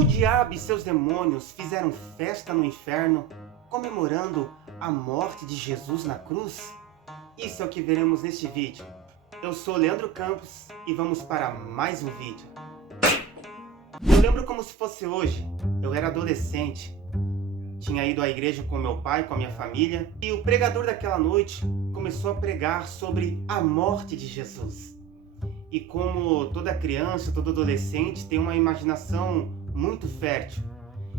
O diabo e seus demônios fizeram festa no inferno, comemorando a morte de Jesus na cruz? Isso é o que veremos neste vídeo. Eu sou Leandro Campos e vamos para mais um vídeo. Eu lembro como se fosse hoje. Eu era adolescente, tinha ido à igreja com meu pai, com a minha família, e o pregador daquela noite começou a pregar sobre a morte de Jesus. E como toda criança, todo adolescente tem uma imaginação muito fértil.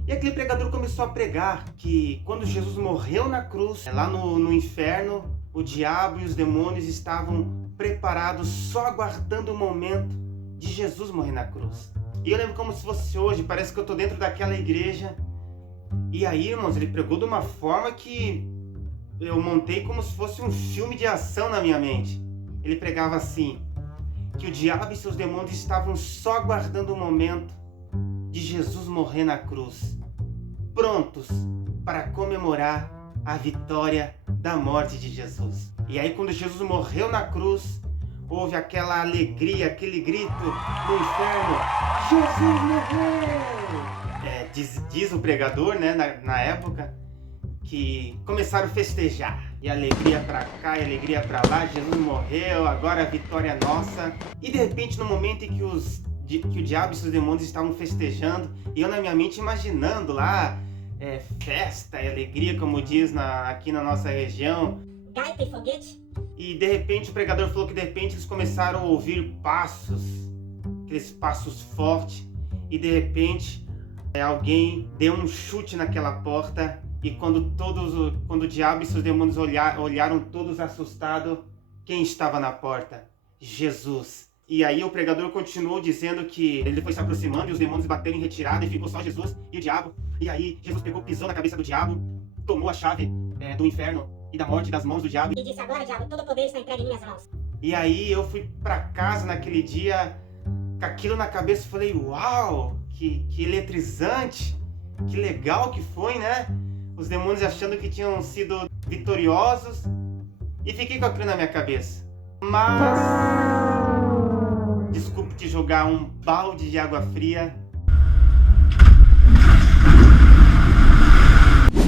E aquele pregador começou a pregar que quando Jesus morreu na cruz, lá no inferno, o diabo e os demônios estavam preparados, só aguardando o momento de Jesus morrer na cruz. E eu lembro como se fosse hoje, parece que eu estou dentro daquela igreja. E aí, irmãos, ele pregou de uma forma que eu montei como se fosse um filme de ação na minha mente. Ele pregava assim, que o diabo e seus demônios estavam só aguardando o momento de Jesus morrer na cruz, prontos para comemorar a vitória da morte de Jesus. E aí, quando Jesus morreu na cruz, houve aquela alegria, aquele grito no inferno: Jesus morreu! Diz o pregador, né, na época, que começaram a festejar. E alegria pra cá, e alegria pra lá, Jesus morreu, agora a vitória é nossa. E de repente, no momento em que o diabo e seus demônios estavam festejando, e eu na minha mente imaginando lá, festa e alegria, como diz aqui na nossa região. Gaita e foguete. E de repente o pregador falou que de repente eles começaram a ouvir passos, aqueles passos fortes, e de repente alguém deu um chute naquela porta. E quando o diabo e seus demônios olharam todos assustados, quem estava na porta? Jesus. E aí o pregador continuou dizendo que ele foi se aproximando e os demônios bateram em retirada e ficou só Jesus e o diabo. E aí Jesus pegou, pisou na cabeça do diabo, tomou a chave do inferno e da morte das mãos do diabo. E disse: agora, diabo, todo o poder está entregue em minhas mãos. E aí eu fui para casa naquele dia com aquilo na cabeça e falei: uau, que eletrizante, que legal que foi, né? Os demônios achando que tinham sido vitoriosos, e fiquei com aquilo na minha cabeça. Mas, desculpe te jogar um balde de água fria,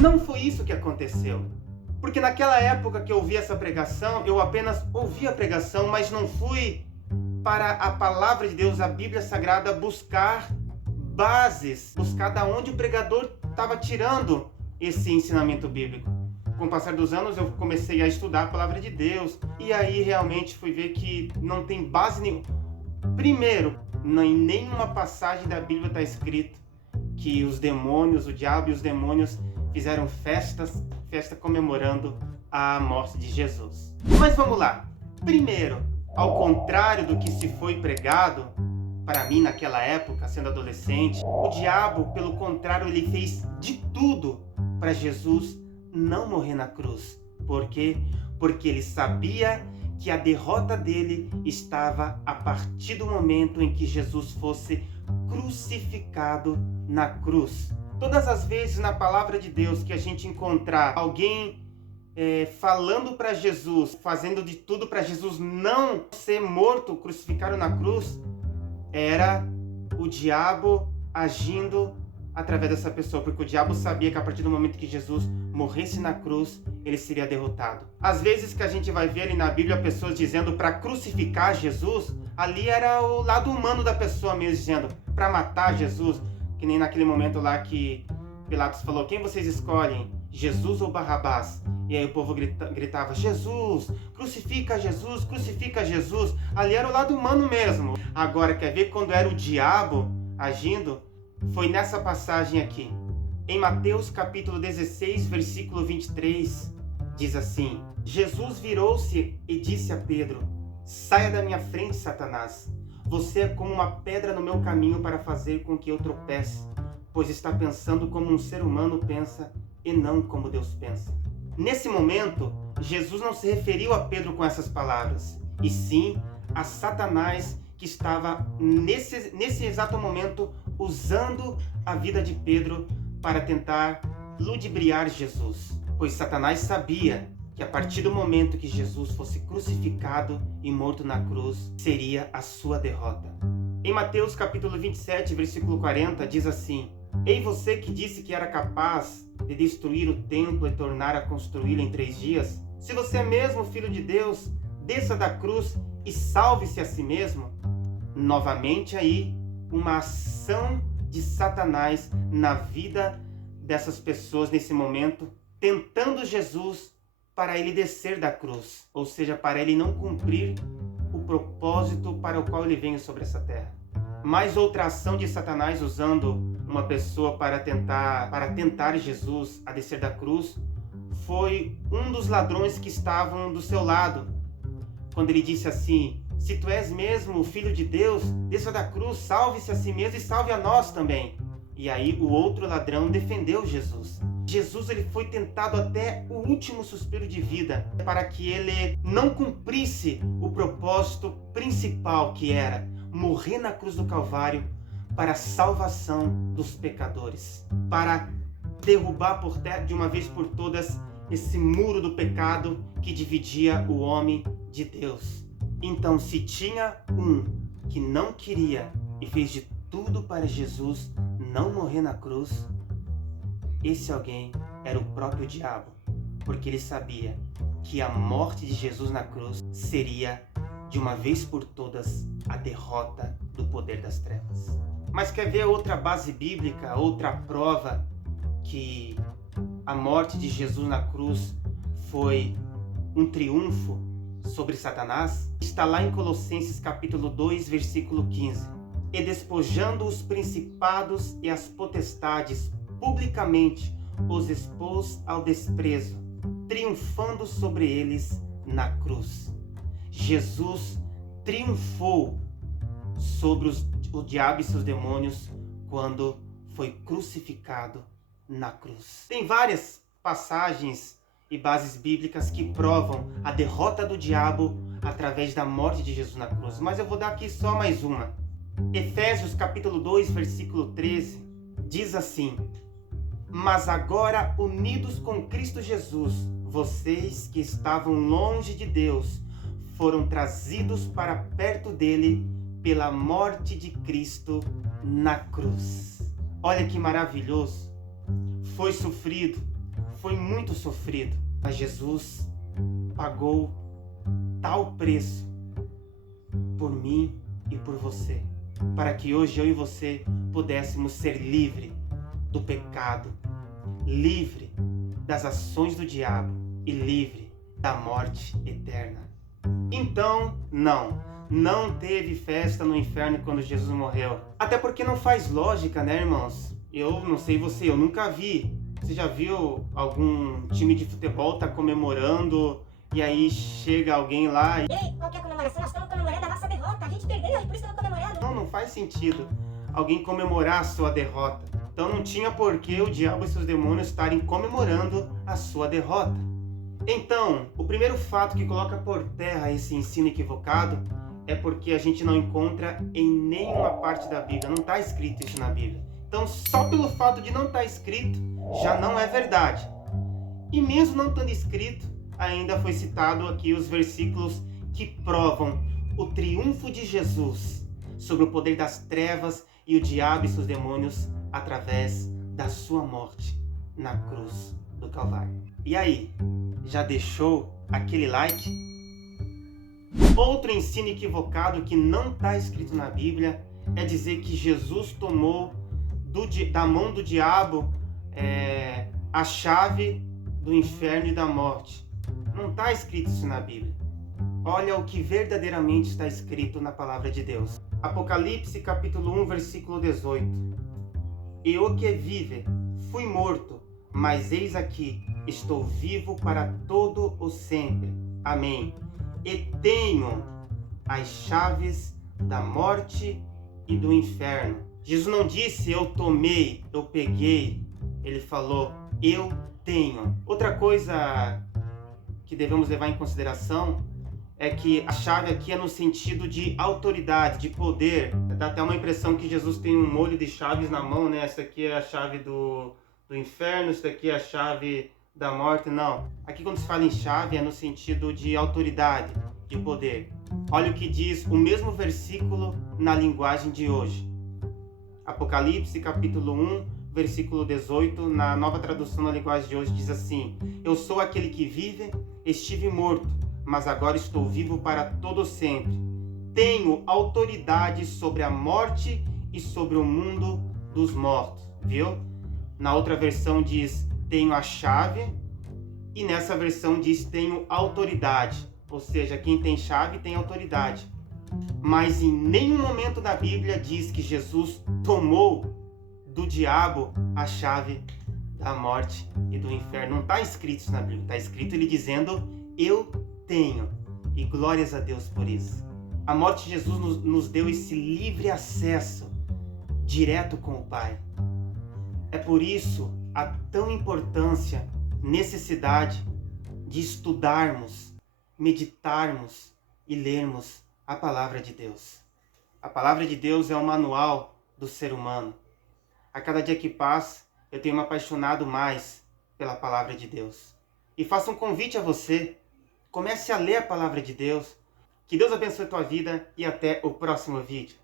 não foi isso que aconteceu. Porque naquela época que eu ouvi essa pregação, eu apenas ouvi a pregação, mas não fui para a palavra de Deus, a Bíblia Sagrada, buscar bases, buscar da onde o pregador estava tirando esse ensinamento bíblico. Com o passar dos anos eu comecei a estudar a palavra de Deus, e aí realmente fui ver que não tem base nenhuma. Primeiro, em nenhuma passagem da Bíblia está escrito que os demônios, o diabo e os demônios fizeram festa comemorando a morte de Jesus. Mas vamos lá. Primeiro, ao contrário do que se foi pregado para mim naquela época, sendo adolescente, o diabo, pelo contrário, ele fez de tudo para Jesus não morrer na cruz. Por quê? Porque ele sabia que a derrota dele estava a partir do momento em que Jesus fosse crucificado na cruz. Todas as vezes na palavra de Deus que a gente encontrar alguém falando para Jesus, fazendo de tudo para Jesus não ser morto, crucificado na cruz, era o diabo agindo através dessa pessoa, porque o diabo sabia que a partir do momento que Jesus morresse na cruz, ele seria derrotado. Às vezes que a gente vai ver ali na Bíblia pessoas dizendo para crucificar Jesus, ali era o lado humano da pessoa mesmo, dizendo para matar Jesus, que nem naquele momento lá que Pilatos falou: quem vocês escolhem, Jesus ou Barrabás? E aí o povo gritava: Jesus, crucifica Jesus, crucifica Jesus. Ali era o lado humano mesmo. Agora, quer ver quando era o diabo agindo? Foi nessa passagem aqui. Em Mateus capítulo 16, versículo 23, diz assim: Jesus virou-se e disse a Pedro: saia da minha frente, Satanás. Você é como uma pedra no meu caminho para fazer com que eu tropece, pois está pensando como um ser humano pensa e não como Deus pensa. Nesse momento, Jesus não se referiu a Pedro com essas palavras, e sim a Satanás, que estava nesse exato momento usando a vida de Pedro para tentar ludibriar Jesus. Pois Satanás sabia que a partir do momento que Jesus fosse crucificado e morto na cruz, seria a sua derrota. Em Mateus capítulo 27, versículo 40, diz assim: Ei você que disse que era capaz de destruir o templo e tornar a construí-lo em 3 dias, se você é mesmo filho de Deus, desça da cruz e salve-se a si mesmo. Novamente aí, uma ação de Satanás na vida dessas pessoas nesse momento, tentando Jesus para ele descer da cruz, ou seja, para ele não cumprir o propósito para o qual ele veio sobre essa terra. Mais outra ação de Satanás usando uma pessoa para tentar Jesus a descer da cruz foi um dos ladrões que estavam do seu lado, quando ele disse assim: se tu és mesmo o Filho de Deus, desça da cruz, salve-se a si mesmo e salve a nós também. E aí o outro ladrão defendeu Jesus. Jesus ele foi tentado até o último suspiro de vida para que ele não cumprisse o propósito principal, que era morrer na cruz do Calvário para a salvação dos pecadores, para derrubar por terra de uma vez por todas esse muro do pecado que dividia o homem de Deus. Então, se tinha um que não queria e fez de tudo para Jesus não morrer na cruz, esse alguém era o próprio diabo, porque ele sabia que a morte de Jesus na cruz seria, de uma vez por todas, a derrota do poder das trevas. Mas quer ver outra base bíblica, outra prova que a morte de Jesus na cruz foi um triunfo sobre Satanás? Está lá em Colossenses capítulo 2, versículo 15. E despojando os principados e as potestades, publicamente os expôs ao desprezo, triunfando sobre eles na cruz. Jesus triunfou sobre o diabo e seus demônios quando foi crucificado na cruz. Tem várias passagens e bases bíblicas que provam a derrota do diabo através da morte de Jesus na cruz, mas eu vou dar aqui só mais uma. Efésios capítulo 2, versículo 13, diz assim: Mas agora, unidos com Cristo Jesus, vocês que estavam longe de Deus, foram trazidos para perto dele pela morte de Cristo na cruz. Olha que maravilhoso! Foi sofrido, foi muito sofrido, mas Jesus pagou tal preço por mim e por você, para que hoje eu e você pudéssemos ser livres do pecado, livre das ações do diabo e livre da morte eterna. Então, não teve festa no inferno quando Jesus morreu. Até porque não faz lógica, né, irmãos? Eu não sei você, eu nunca vi. Você já viu algum time de futebol tá comemorando e aí chega alguém lá e... Ei, qual que é a comemoração? Nós estamos comemorando a nossa derrota. A gente perdeu e por isso estamos comemorando. Não faz sentido alguém comemorar a sua derrota. Então não tinha por que o diabo e seus demônios estarem comemorando a sua derrota. Então, o primeiro fato que coloca por terra esse ensino equivocado é porque a gente não encontra em nenhuma parte da Bíblia. Não está escrito isso na Bíblia. Então, só pelo fato de não estar escrito, já não é verdade. E mesmo não estando escrito, ainda foi citado aqui os versículos que provam o triunfo de Jesus sobre o poder das trevas e o diabo e seus demônios através da sua morte na cruz do Calvário. E aí, já deixou aquele like? Outro ensino equivocado que não está escrito na Bíblia é dizer que Jesus tomou da mão do diabo a chave do inferno e da morte. Não está escrito isso na Bíblia. Olha o que verdadeiramente está escrito na palavra de Deus. Apocalipse capítulo 1, versículo 18. E o que vive, fui morto, mas eis aqui, estou vivo para todo o sempre. Amém. E tenho as chaves da morte e do inferno. Jesus não disse eu tomei, eu peguei. Ele falou eu tenho. Outra coisa que devemos levar em consideração é que a chave aqui é no sentido de autoridade, de poder. Dá até uma impressão que Jesus tem um molho de chaves na mão, né? Essa aqui é a chave do inferno, essa aqui é a chave da morte. Não. Aqui quando se fala em chave é no sentido de autoridade, de poder. Olha o que diz o mesmo versículo na linguagem de hoje. Apocalipse, capítulo 1, versículo 18, na nova tradução na linguagem de hoje, diz assim: Eu sou aquele que vive, estive morto, mas agora estou vivo para todo sempre. Tenho autoridade sobre a morte e sobre o mundo dos mortos. Viu? Na outra versão diz: tenho a chave, e nessa versão diz: tenho autoridade. Ou seja, quem tem chave tem autoridade. Mas em nenhum momento da Bíblia diz que Jesus tomou do diabo a chave da morte e do inferno. Não está escrito isso na Bíblia. Está escrito ele dizendo: eu tenho. E glórias a Deus por isso. A morte de Jesus nos deu esse livre acesso direto com o Pai. É por isso a tão importância, necessidade de estudarmos, meditarmos e lermos a Palavra de Deus. A Palavra de Deus é o manual do ser humano. A cada dia que passa, eu tenho me apaixonado mais pela Palavra de Deus. E faço um convite a você. Comece a ler a Palavra de Deus. Que Deus abençoe a tua vida e até o próximo vídeo.